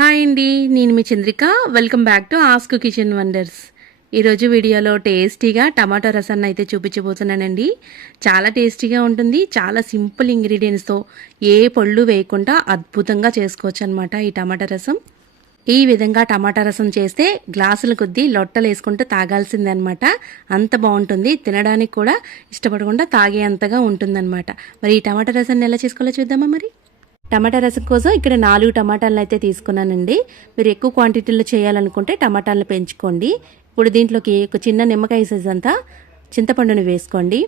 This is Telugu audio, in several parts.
హాయ్ అండి, నేను మీ Chandrika. Welcome back to ask kitchen wonders. ఈరోజు వీడియోలో టేస్టీగా టమాటో రసాన్ని అయితే చూపించబోతున్నానండి. చాలా టేస్టీగా ఉంటుంది. చాలా సింపుల్ ఇంగ్రీడియంట్స్తో ఏ పళ్ళు వేయకుండా అద్భుతంగా చేసుకోవచ్చు అనమాట ఈ టమాటా రసం. ఈ విధంగా టమాటా రసం చేస్తే గ్లాసుల కొద్దీ లొట్టలు వేసుకుంటూ తాగాల్సిందే అనమాట. అంత బాగుంటుంది. తినడానికి కూడా ఇష్టపడకుండా తాగే అంతగా ఉంటుందన్నమాట. మరి ఈ టమాటా రసాన్ని ఎలా చేసుకోవాలో చూద్దామా మరి. టమాటా రసం కోసం ఇక్కడ 4 టమాటాలను అయితే తీసుకున్నానండి. మీరు ఎక్కువ క్వాంటిటీలో చేయాలనుకుంటే టమాటాలను పెంచుకోండి. ఇప్పుడు దీంట్లోకి ఒక చిన్న నిమ్మకాయ సైజ్ అంతా చింతపండుని వేసుకోండి.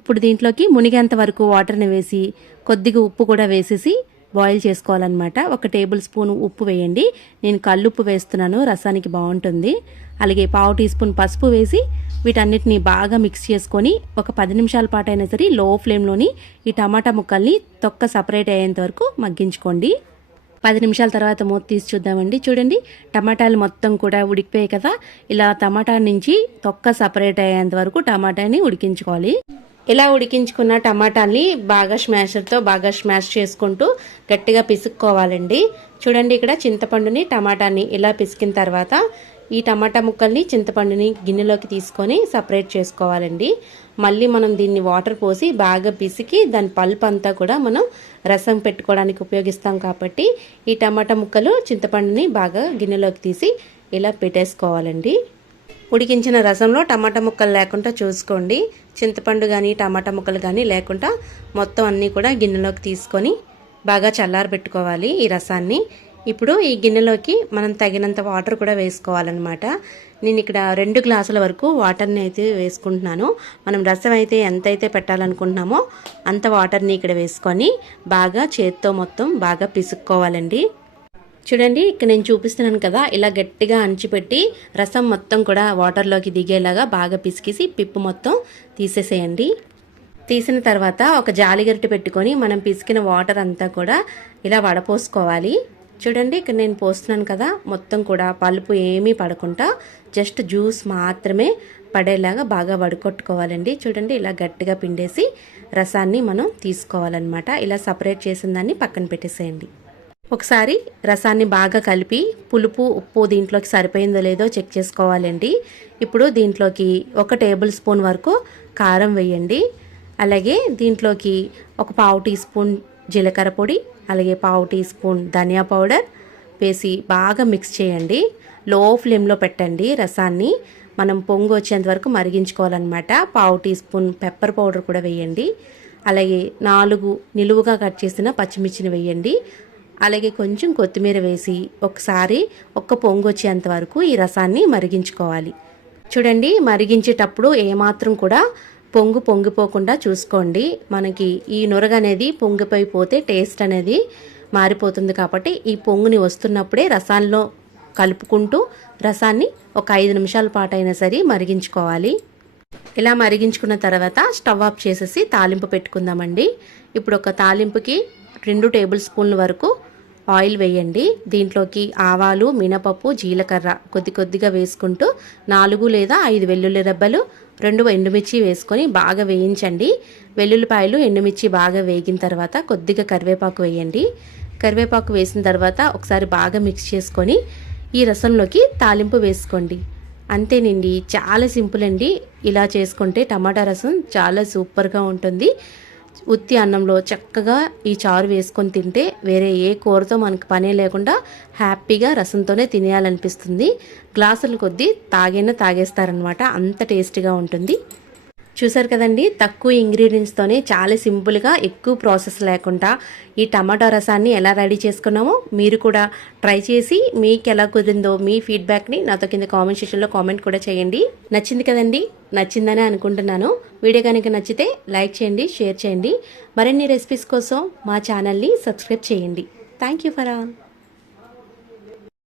ఇప్పుడు దీంట్లోకి మునిగేంత వరకు వాటర్ని వేసి కొద్దిగా ఉప్పు కూడా వేసేసి బాయిల్ చేసుకోవాలన్నమాట. 1 టేబుల్ స్పూన్ ఉప్పు వేయండి. నేను కల్లుప్పు వేస్తున్నాను, రసానికి బాగుంటుంది. అలాగే 1/2 టీ స్పూన్ పసుపు వేసి వీటన్నిటిని బాగా మిక్స్ చేసుకొని ఒక 10 నిమిషాల పాటు అయినా సరే లో ఫ్లేమ్లోని ఈ టమాటా ముక్కల్ని తొక్క సపరేట్ అయ్యేంత వరకు మగ్గించుకోండి. 10 నిమిషాల తర్వాత మూత తీసి చూద్దామండి. చూడండి, టమాటాలు మొత్తం కూడా ఉడికిపోయాయి కదా. ఇలా టమాటా నుంచి తొక్క సపరేట్ అయ్యేంత వరకు టమాటాని ఉడికించుకోవాలి. ఇలా ఉడికించుకున్న టమాటాని బాగా స్మాషర్తో బాగా స్మాష్ చేసుకుంటూ గట్టిగా పిసుక్కోవాలండి. చూడండి, ఇక్కడ చింతపండుని టమాటాని ఇలా పిసికిన తర్వాత ఈ టమాటా ముక్కల్ని చింతపండుని గిన్నెలోకి తీసుకొని సపరేట్ చేసుకోవాలండి. మళ్ళీ మనం దీన్ని వాటర్ పోసి బాగా పిసికి దాని పల్ప్ అంతా కూడా మనం రసం పెట్టుకోవడానికి ఉపయోగిస్తాం కాబట్టి ఈ టమాటా ముక్కలు చింతపండుని బాగా గిన్నెలోకి తీసి ఇలా పెట్టేసుకోవాలండి. ఉడికించిన రసంలో టమాటా ముక్కలు లేకుండా చూసుకోండి. చింతపండు కానీ టమాటా ముక్కలు కానీ లేకుండా మొత్తం అన్నీ కూడా గిన్నెలోకి తీసుకొని బాగా చల్లారబెట్టుకోవాలి ఈ రసాన్ని. ఇప్పుడు ఈ గిన్నెలోకి మనం తగినంత వాటర్ కూడా వేసుకోవాలన్నమాట. నేను ఇక్కడ 2 గ్లాసుల వరకు వాటర్ని అయితే వేసుకుంటున్నాను. మనం రసం అయితే ఎంతైతే పెట్టాలనుకుంటున్నామో అంత వాటర్ని ఇక్కడ వేసుకొని బాగా చేత్తో మొత్తం బాగా పిసుక్కోవాలండి. చూడండి, ఇక్కడ నేను చూపిస్తున్నాను కదా, ఇలా గట్టిగా అంచిపెట్టి రసం మొత్తం కూడా వాటర్లోకి దిగేలాగా బాగా పిసికేసి పిప్పు మొత్తం తీసేసేయండి. తీసిన తర్వాత ఒక జాలిగరిటె పెట్టుకొని మనం పిసికిన వాటర్ అంతా కూడా ఇలా వడపోసుకోవాలి. చూడండి, ఇక్కడ నేను పోస్తున్నాను కదా, మొత్తం కూడా పలుపు ఏమీ పడకుండా జస్ట్ జ్యూస్ మాత్రమే పడేలాగా బాగా వడకొట్టుకోవాలండి. చూడండి, ఇలా గట్టిగా పిండేసి రసాన్ని మనం తీసుకోవాలన్నమాట. ఇలా సపరేట్ చేసిన దాన్ని పక్కన పెట్టేసేయండి. ఒకసారి రసాన్ని బాగా కలిపి పులుపు ఉప్పు దీంట్లోకి సరిపోయిందో లేదో చెక్ చేసుకోవాలండి. ఇప్పుడు దీంట్లోకి 1 టేబుల్ స్పూన్ వరకు కారం వేయండి. అలాగే దీంట్లోకి ఒక 1/2 టీ స్పూన్ జీలకర్ర పొడి, అలాగే 1/2 టీ స్పూన్ ధనియా పౌడర్ వేసి బాగా మిక్స్ చేయండి. లో ఫ్లేమ్లో పెట్టండి. రసాన్ని మనం పొంగు వచ్చేంత వరకు మరిగించుకోవాలన్నమాట. 1/2 టీ స్పూన్ పెప్పర్ పౌడర్ కూడా వేయండి. అలాగే 4 నిలువుగా కట్ చేసిన పచ్చిమిర్చిని వేయండి. అలాగే కొంచెం కొత్తిమీర వేసి ఒకసారి పొంగు వచ్చేంత వరకు ఈ రసాన్ని మరిగించుకోవాలి. చూడండి, మరిగించేటప్పుడు ఏమాత్రం కూడా పొంగిపోకుండా చూసుకోండి. మనకి ఈ నురగ అనేది పొంగిపోయిపోతే టేస్ట్ అనేది మారిపోతుంది. కాబట్టి ఈ పొంగుని వస్తున్నప్పుడే రసాల్లో కలుపుకుంటూ రసాన్ని ఒక 5 నిమిషాల పాటు అయినా సరే మరిగించుకోవాలి. ఇలా మరిగించుకున్న తర్వాత స్టవ్ ఆఫ్ చేసేసి తాలింపు పెట్టుకుందామండి. ఇప్పుడు ఒక తాలింపుకి 2 టేబుల్ స్పూన్ల వరకు ఆయిల్ వేయండి. దీంట్లోకి ఆవాలు, మినపప్పు, జీలకర్ర కొద్దిగా వేసుకుంటూ 4 లేదా 5 వెల్లుల్లి రెబ్బలు, 2 ఎండుమిర్చి వేసుకొని బాగా వేయించండి. వెల్లుల్లిపాయలు, ఎండుమిర్చి బాగా వేగిన తర్వాత కొద్దిగా కరివేపాకు వేయండి. కరివేపాకు వేసిన తర్వాత ఒకసారి బాగా మిక్స్ చేసుకొని ఈ రసంలోకి తాలింపు వేసుకోండి. అంతేనండి, చాలా సింపుల్ అండి. ఇలా చేసుకుంటే టమాటా రసం చాలా సూపర్గా ఉంటుంది. ఉత్తి అన్నంలో చక్కగా ఈ చారు వేసుకొని తింటే వేరే ఏ కూరతో మనకు పనే లేకుండా హ్యాపీగా రసంతోనే తినేయాలనిపిస్తుంది. గ్లాసుల కొద్దీ తాగేస్తారనమాట. అంత టేస్టీగా ఉంటుంది. చూసారు కదండి, తక్కువ ఇంగ్రీడియంట్స్తోనే చాలా సింపుల్గా ఎక్కువ ప్రాసెస్ లేకుండా ఈ టమాటో రసాన్ని ఎలా రెడీ చేసుకున్నామో మీరు కూడా ట్రై చేసి మీకు ఎలా కుదిరిందో మీ ఫీడ్బ్యాక్ని నాతో కింద కామెంట్ సెక్షన్లో కామెంట్ కూడా చేయండి. నచ్చింది కదండి? నచ్చిందనే అనుకుంటున్నాను. వీడియో కనుక నచ్చితే లైక్ చేయండి, షేర్ చేయండి. మరిన్ని రెసిపీస్ కోసం మా ఛానల్ని సబ్స్క్రైబ్ చేయండి. Thank you for all.